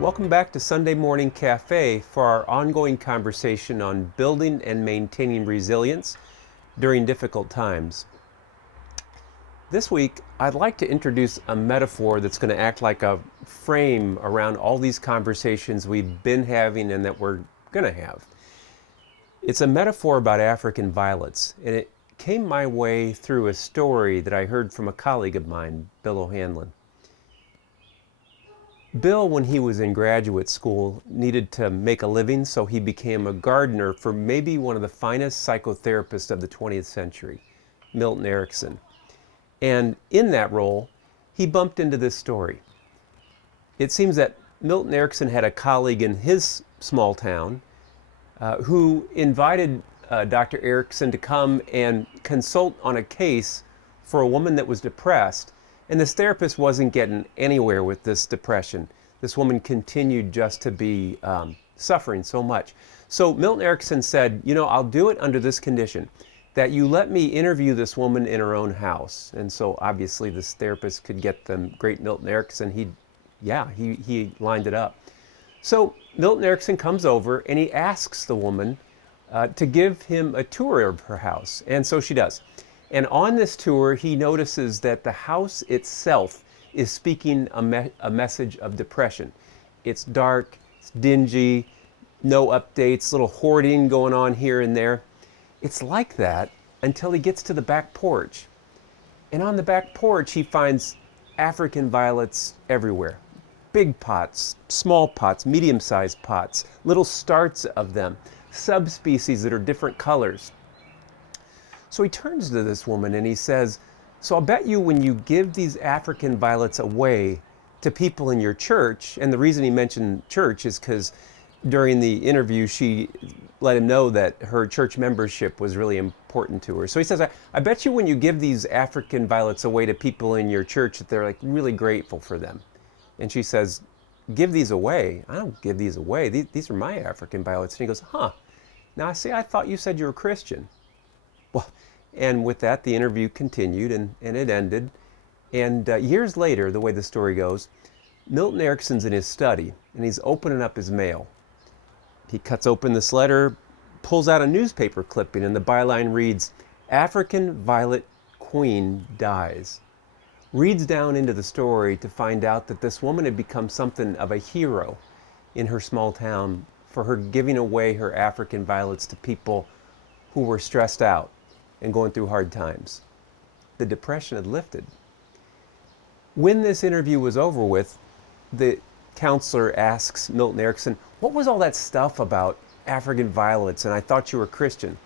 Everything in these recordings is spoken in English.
Welcome back to Sunday Morning Cafe for our ongoing conversation on building and maintaining resilience during difficult times. This week, I'd like to introduce a metaphor that's going to act like a frame around all these conversations we've been having and that we're going to have. It's a metaphor about African violets, and it came my way through a story that I heard from a colleague of mine, Bill O'Hanlon. Bill, when he was in graduate school, needed to make a living, so he became a gardener for maybe one of the finest psychotherapists of the 20th century, Milton Erickson. And in that role, he bumped into this story. It seems that Milton Erickson had a colleague in his small town who invited Dr. Erickson to come and consult on a case for a woman that was depressed. And this therapist wasn't getting anywhere with this depression. This woman continued just to be suffering so much. So Milton Erickson said, I'll do it under this condition, that you let me interview this woman in her own house. And so obviously this therapist could get the great Milton Erickson. He lined it up. So Milton Erickson comes over and he asks the woman to give him a tour of her house. And so she does. And on this tour, he notices that the house itself is speaking a message of depression. It's dark, it's dingy, no updates, little hoarding going on here and there. It's like that until he gets to the back porch. And on the back porch, he finds African violets everywhere. Big pots, small pots, medium-sized pots, little starts of them, subspecies that are different colors. So he turns to this woman and he says, so I'll bet you when you give these African violets away to people in your church, and the reason he mentioned church is because during the interview she let him know that her church membership was really important to her. So he says, I bet you when you give these African violets away to people in your church that they're like really grateful for them. And she says, give these away? I don't give these away. These are my African violets. And he goes, now I thought you said you were a Christian. Well, and with that, the interview continued and it ended. And years later, the way the story goes, Milton Erickson's in his study and he's opening up his mail. He cuts open this letter, pulls out a newspaper clipping, and the byline reads, African Violet Queen Dies. Reads down into the story to find out that this woman had become something of a hero in her small town for her giving away her African violets to people who were stressed out and going through hard times. The depression had lifted. When this interview was over with, the counselor asks Milton Erickson, what was all that stuff about African violets and I thought you were Christian?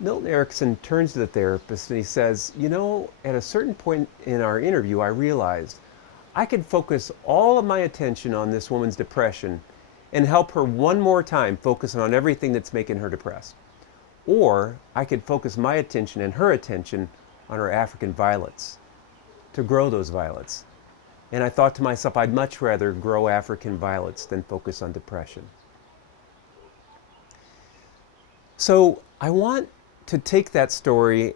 Milton Erickson turns to the therapist and he says, at a certain point in our interview I realized I could focus all of my attention on this woman's depression and help her one more time focus on everything that's making her depressed. Or I could focus my attention and her attention on her African violets, to grow those violets. And I thought to myself, I'd much rather grow African violets than focus on depression. So I want to take that story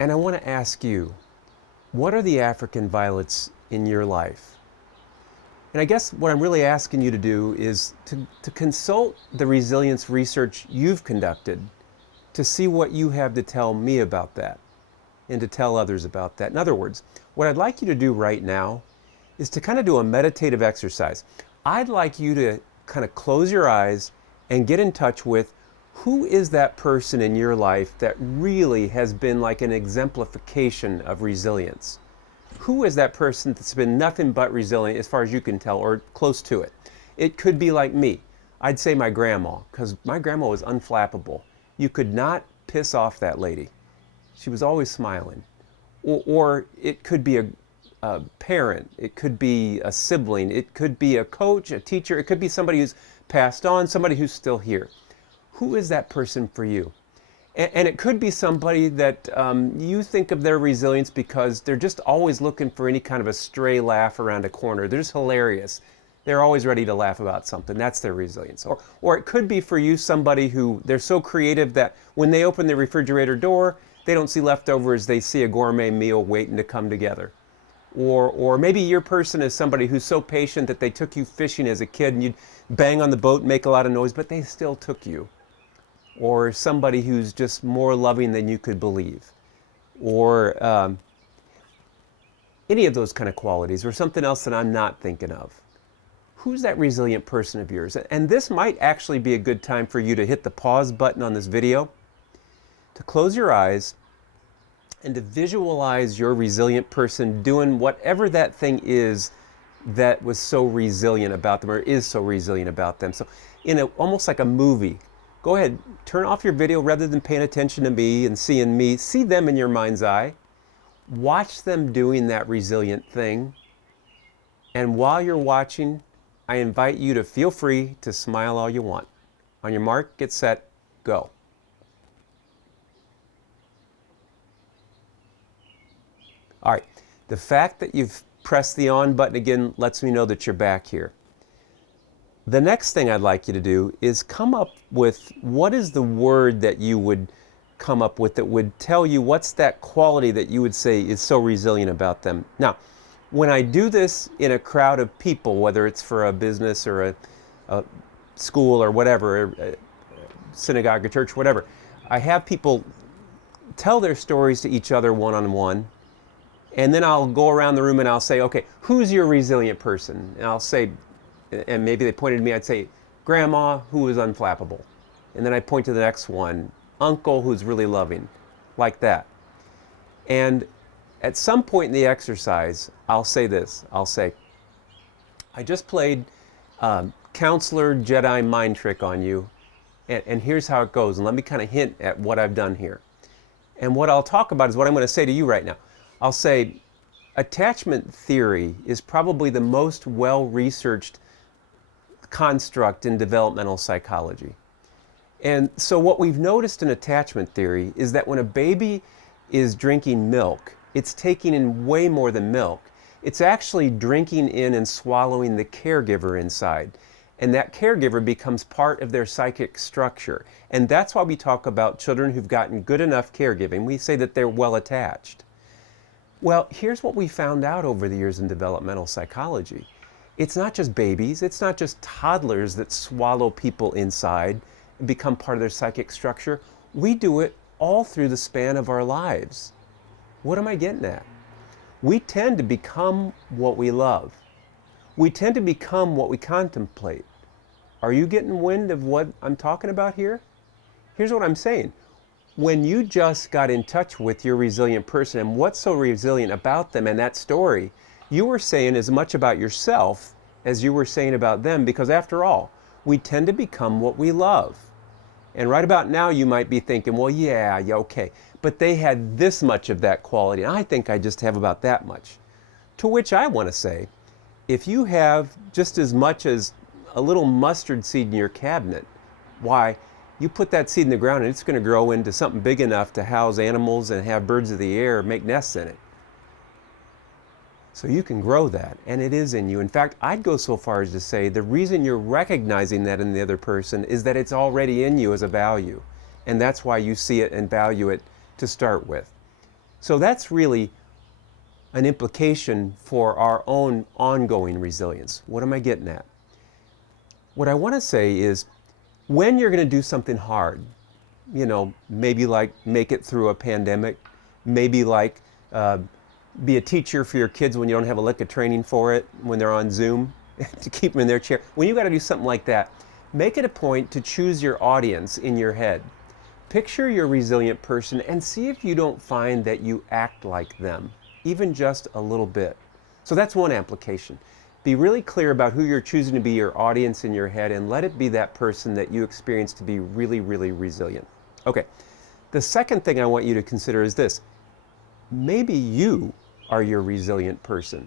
and I want to ask you, what are the African violets in your life? And I guess what I'm really asking you to do is to consult the resilience research you've conducted to see what you have to tell me about that and to tell others about that. In other words, what I'd like you to do right now is to kind of do a meditative exercise. I'd like you to kind of close your eyes and get in touch with who is that person in your life that really has been like an exemplification of resilience. Who is that person that's been nothing but resilient as far as you can tell, or close to it? It could be like me. I'd say my grandma, because my grandma was unflappable. You could not piss off that lady. She was always smiling. Or it could be a parent, it could be a sibling, it could be a coach, a teacher, it could be somebody who's passed on, somebody who's still here. Who is that person for you? And it could be somebody that you think of their resilience because they're just always looking for any kind of a stray laugh around a corner. They're just hilarious. They're always ready to laugh about something. That's their resilience. Or it could be for you somebody who they're so creative that when they open the refrigerator door, they don't see leftovers, they see a gourmet meal waiting to come together. Or maybe your person is somebody who's so patient that they took you fishing as a kid and you'd bang on the boat and make a lot of noise, but they still took you. Or somebody who's just more loving than you could believe. Or any of those kind of qualities, or something else that I'm not thinking of. Who's that resilient person of yours? And this might actually be a good time for you to hit the pause button on this video, to close your eyes, and to visualize your resilient person doing whatever that thing is that was so resilient about them, or is so resilient about them. So almost like a movie, go ahead, turn off your video rather than paying attention to me and seeing me. See them in your mind's eye. Watch them doing that resilient thing. And while you're watching, I invite you to feel free to smile all you want. On your mark, get set, go. All right, the fact that you've pressed the on button again lets me know that you're back here. The next thing I'd like you to do is come up with what is the word that you would come up with that would tell you what's that quality that you would say is so resilient about them. Now, when I do this in a crowd of people, whether it's for a business or a school or whatever, a synagogue, a church, whatever, I have people tell their stories to each other one-on-one, and then I'll go around the room and I'll say, okay, who's your resilient person? And I'll say, and maybe they pointed to me, I'd say, Grandma, who is unflappable. And then I point to the next one, Uncle, who's really loving, like that. And at some point in the exercise, I'll say this. I'll say, I just played Counselor Jedi Mind Trick on you, and here's how it goes. And let me kind of hint at what I've done here. And what I'll talk about is what I'm going to say to you right now. I'll say, attachment theory is probably the most well-researched construct in developmental psychology. And so what we've noticed in attachment theory is that when a baby is drinking milk, it's taking in way more than milk. It's actually drinking in and swallowing the caregiver inside. And that caregiver becomes part of their psychic structure. And that's why we talk about children who've gotten good enough caregiving. We say that they're well attached. Well, here's what we found out over the years in developmental psychology. It's not just babies, it's not just toddlers that swallow people inside and become part of their psychic structure. We do it all through the span of our lives. What am I getting at? We tend to become what we love. We tend to become what we contemplate. Are you getting wind of what I'm talking about here? Here's what I'm saying. When you just got in touch with your resilient person and what's so resilient about them and that story, you were saying as much about yourself as you were saying about them, because after all, we tend to become what we love. And right about now you might be thinking, well, yeah, okay, but they had this much of that quality, and I think I just have about that much. To which I want to say, if you have just as much as a little mustard seed in your cabinet, why, you put that seed in the ground and it's going to grow into something big enough to house animals and have birds of the air make nests in it. So you can grow that, and it is in you. In fact, I'd go so far as to say the reason you're recognizing that in the other person is that it's already in you as a value. And that's why you see it and value it to start with. So that's really an implication for our own ongoing resilience. What am I getting at? What I want to say is, when you're going to do something hard, maybe like make it through a pandemic, maybe like be a teacher for your kids when you don't have a lick of training for it, when they're on Zoom, to keep them in their chair. When you got to do something like that, make it a point to choose your audience in your head. Picture your resilient person and see if you don't find that you act like them, even just a little bit. So that's one application. Be really clear about who you're choosing to be your audience in your head, and let it be that person that you experience to be really, really resilient. Okay, the second thing I want you to consider is this. Maybe you are your resilient person.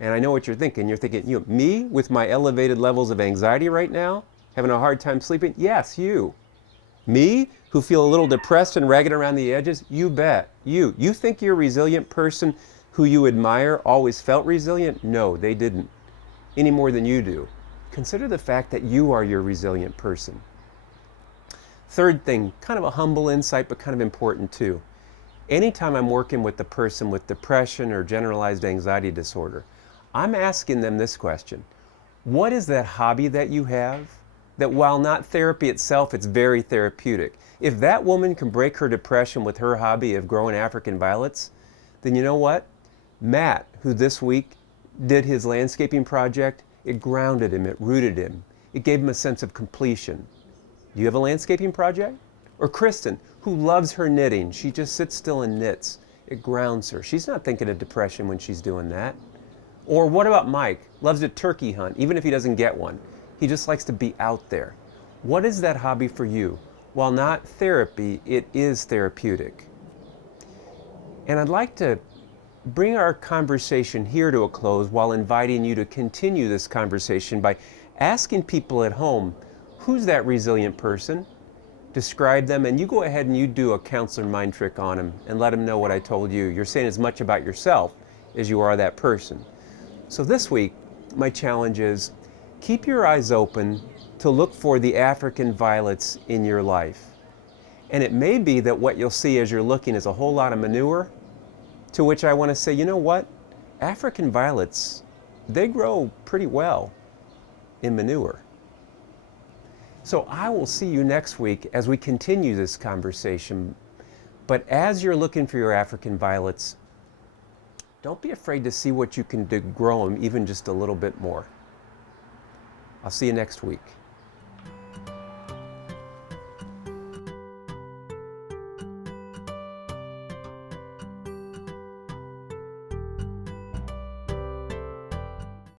And I know what you're thinking. You're thinking, me with my elevated levels of anxiety right now, having a hard time sleeping? Yes, you. Me, who feel a little depressed and ragged around the edges? You bet. You. You think you're a resilient person who you admire always felt resilient? No, they didn't, any more than you do. Consider the fact that you are your resilient person. Third thing, kind of a humble insight, but kind of important too. Anytime I'm working with a person with depression or generalized anxiety disorder, I'm asking them this question. What is that hobby that you have that while not therapy itself, it's very therapeutic? If that woman can break her depression with her hobby of growing African violets, then you know what? Matt, who this week did his landscaping project, it grounded him, it rooted him, it gave him a sense of completion. Do you have a landscaping project? Or Kristen, who loves her knitting, she just sits still and knits. It grounds her. She's not thinking of depression when she's doing that. Or what about Mike? Loves to turkey hunt, even if he doesn't get one. He just likes to be out there. What is that hobby for you? While not therapy, it is therapeutic. And I'd like to bring our conversation here to a close while inviting you to continue this conversation by asking people at home, who's that resilient person? Describe them, and you go ahead and you do a counselor mind trick on them and let them know what I told you. You're saying as much about yourself as you are that person. So this week, my challenge is keep your eyes open to look for the African violets in your life. And it may be that what you'll see as you're looking is a whole lot of manure, to which I want to say, you know what? African violets, they grow pretty well in manure. So I will see you next week as we continue this conversation. But as you're looking for your African violets, don't be afraid to see what you can do, grow them even just a little bit more. I'll see you next week.